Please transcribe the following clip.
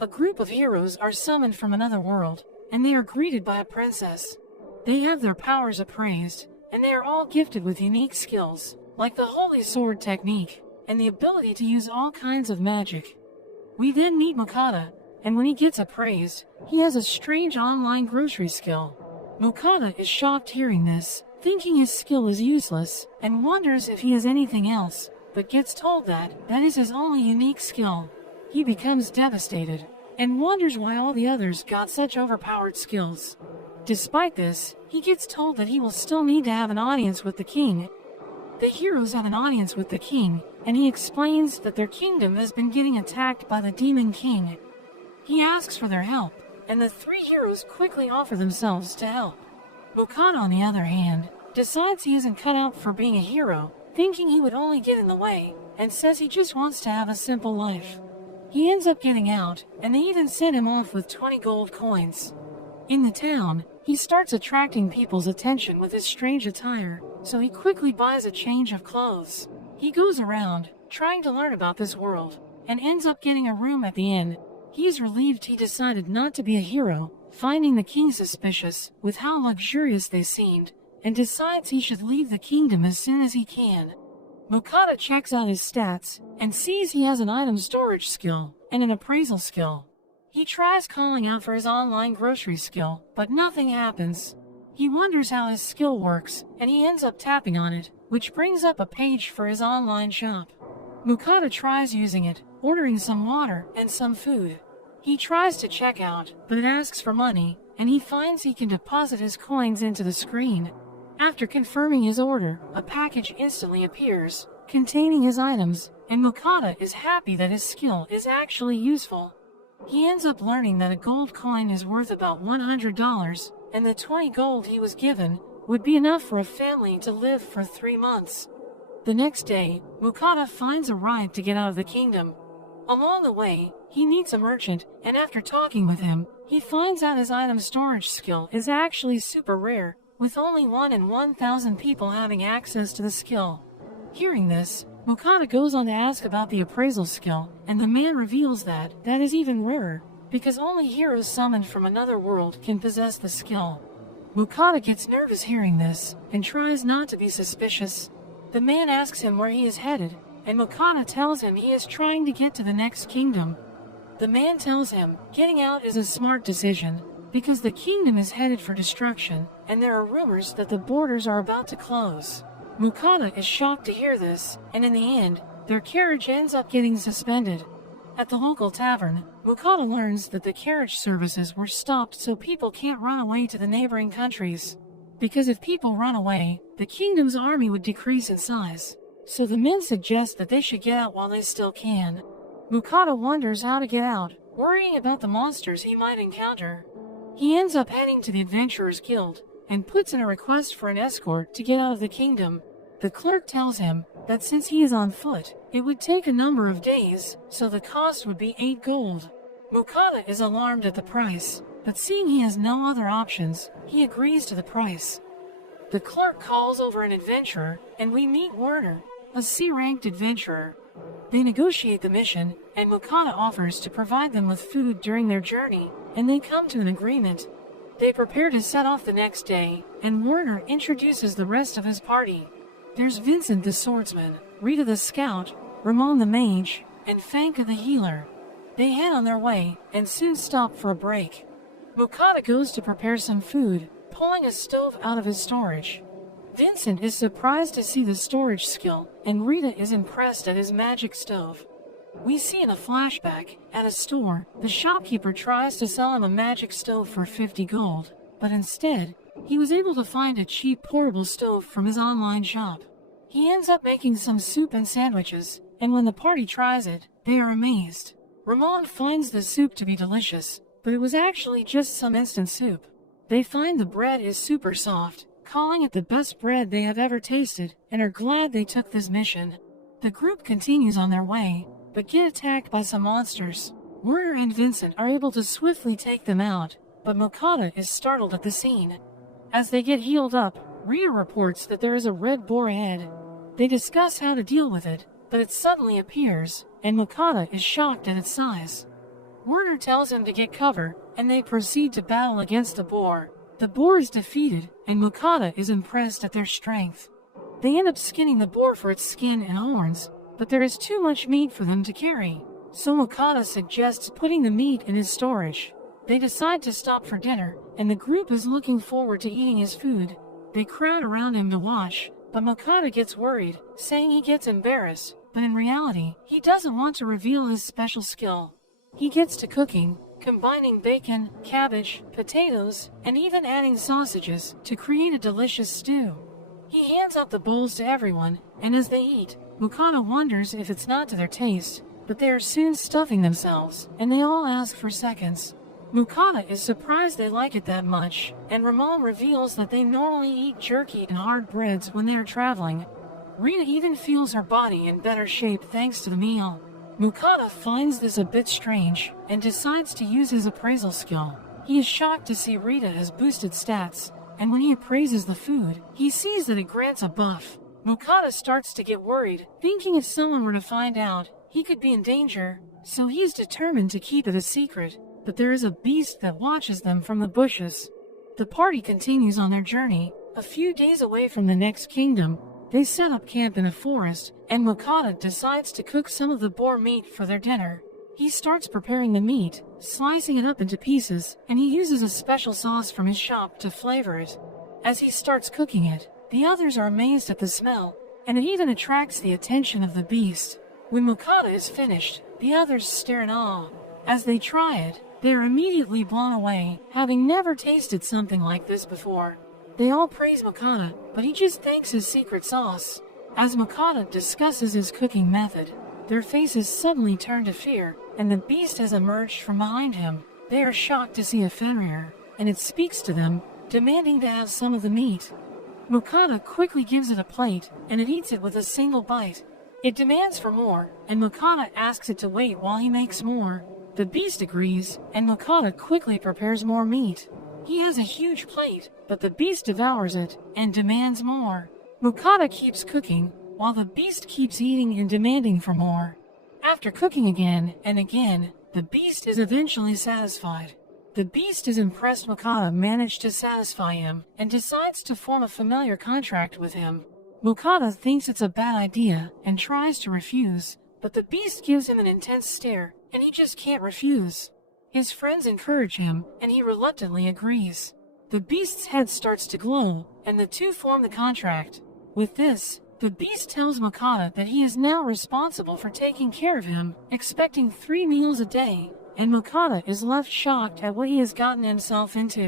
A group of heroes are summoned from another world, and they are greeted by a princess. They have their powers appraised, and they are all gifted with unique skills, like the Holy Sword technique, and the ability to use all kinds of magic. We then meet Mukata, and when he gets appraised, he has a strange online grocery skill. Mukata is shocked hearing this, thinking his skill is useless, and wonders if he has anything else, but gets told that that is his only unique skill. He becomes devastated, and wonders why all the others got such overpowered skills. Despite this, he gets told that he will still need to have an audience with the king. The heroes have an audience with the king, and he explains that their kingdom has been getting attacked by the Demon King. He asks for their help, and the three heroes quickly offer themselves to help. Mukata, on the other hand, decides he isn't cut out for being a hero, thinking he would only get in the way, and says he just wants to have a simple life. He ends up getting out, and they even send him off with 20 gold coins. In the town, he starts attracting people's attention with his strange attire, so he quickly buys a change of clothes. He goes around, trying to learn about this world, and ends up getting a room at the inn. He is relieved he decided not to be a hero, finding the king suspicious with how luxurious they seemed, and decides he should leave the kingdom as soon as he can. Mukata checks out his stats, and sees he has an item storage skill, and an appraisal skill. He tries calling out for his online grocery skill, but nothing happens. He wonders how his skill works, and he ends up tapping on it, which brings up a page for his online shop. Mukata tries using it, ordering some water and some food. He tries to check out, but it asks for money, and he finds he can deposit his coins into the screen. After confirming his order, a package instantly appears, containing his items, and Mukata is happy that his skill is actually useful. He ends up learning that a gold coin is worth about $100, and the 20 gold he was given would be enough for a family to live for 3 months. The next day, Mukata finds a ride to get out of the kingdom. Along the way, he meets a merchant, and after talking with him, he finds out his item storage skill is actually super rare, with only 1 in 1,000 people having access to the skill. Hearing this, Mukata goes on to ask about the appraisal skill, and the man reveals that that is even rarer, because only heroes summoned from another world can possess the skill. Mukata gets nervous hearing this, and tries not to be suspicious. The man asks him where he is headed, and Mukata tells him he is trying to get to the next kingdom. The man tells him getting out is a smart decision, because the kingdom is headed for destruction, and there are rumors that the borders are about to close. Mukata is shocked to hear this, and in the end, their carriage ends up getting suspended. At the local tavern, Mukata learns that the carriage services were stopped so people can't run away to the neighboring countries. Because if people run away, the kingdom's army would decrease in size. So the men suggest that they should get out while they still can. Mukata wonders how to get out, worrying about the monsters he might encounter. He ends up heading to the Adventurers Guild, and puts in a request for an escort to get out of the kingdom. The clerk tells him that since he is on foot, it would take a number of days, so the cost would be 8 gold. Mukata is alarmed at the price, but seeing he has no other options, he agrees to the price. The clerk calls over an adventurer, and we meet Werner, a C-ranked adventurer. They negotiate the mission, and Mukata offers to provide them with food during their journey, and they come to an agreement. They prepare to set off the next day, and Werner introduces the rest of his party. There's Vincent the swordsman, Rita the scout, Ramon the mage, and Fanka the healer. They head on their way, and soon stop for a break. Mukata goes to prepare some food, pulling a stove out of his storage. Vincent is surprised to see the storage skill, and Rita is impressed at his magic stove. We see in a flashback, at a store, the shopkeeper tries to sell him a magic stove for 50 gold, but instead, he was able to find a cheap portable stove from his online shop. He ends up making some soup and sandwiches, and when the party tries it, they are amazed. Ramon finds the soup to be delicious, but it was actually just some instant soup. They find the bread is super soft, calling it the best bread they have ever tasted, and are glad they took this mission. The group continues on their way, but get attacked by some monsters. Werner and Vincent are able to swiftly take them out, but Mukata is startled at the scene. As they get healed up, Rita reports that there is a red boar ahead. They discuss how to deal with it, but it suddenly appears, and Mukata is shocked at its size. Werner tells him to get cover, and they proceed to battle against the boar. The boar is defeated, and Mokata is impressed at their strength. They end up skinning the boar for its skin and horns, but there is too much meat for them to carry, so Mokata suggests putting the meat in his storage. They decide to stop for dinner, and the group is looking forward to eating his food. They crowd around him to watch, but Mokata gets worried, saying he gets embarrassed, but in reality, he doesn't want to reveal his special skill. He gets to cooking, combining bacon, cabbage, potatoes, and even adding sausages to create a delicious stew. He hands out the bowls to everyone, and as they eat, Mokata wonders if it's not to their taste, but they are soon stuffing themselves, and they all ask for seconds. Mokata is surprised they like it that much, and Ramon reveals that they normally eat jerky and hard breads when they are traveling. Rita even feels her body in better shape thanks to the meal. Mokata finds this a bit strange, and decides to use his appraisal skill. He is shocked to see Rita has boosted stats, and when he appraises the food, he sees that it grants a buff. Mokata starts to get worried, thinking if someone were to find out, he could be in danger, so he is determined to keep it a secret. But there is a beast that watches them from the bushes. The party continues on their journey. A few days away from the next kingdom, they set up camp in a forest, and Mokata decides to cook some of the boar meat for their dinner. He starts preparing the meat, slicing it up into pieces, and he uses a special sauce from his shop to flavor it. As he starts cooking it, the others are amazed at the smell, and it even attracts the attention of the beast. When Mokata is finished, the others stare in awe. As they try it, they are immediately blown away, having never tasted something like this before. They all praise Mokata, but he just thanks his secret sauce. As Mokata discusses his cooking method, their faces suddenly turn to fear, and the beast has emerged from behind him. They are shocked to see a Fenrir, and it speaks to them, demanding to have some of the meat. Mokata quickly gives it a plate, and it eats it with a single bite. It demands for more, and Mokata asks it to wait while he makes more. The beast agrees, and Mokata quickly prepares more meat. He has a huge plate, but the beast devours it, and demands more. Mokata keeps cooking, while the beast keeps eating and demanding for more. After cooking again and again, the beast is eventually satisfied. The beast is impressed Mokata managed to satisfy him, and decides to form a familiar contract with him. Mokata thinks it's a bad idea, and tries to refuse, but the beast gives him an intense stare, and he just can't refuse. His friends encourage him, and he reluctantly agrees. The beast's head starts to glow, and the two form the contract. With this, the beast tells Mokata that he is now responsible for taking care of him, expecting 3 meals a day, and Mokata is left shocked at what he has gotten himself into.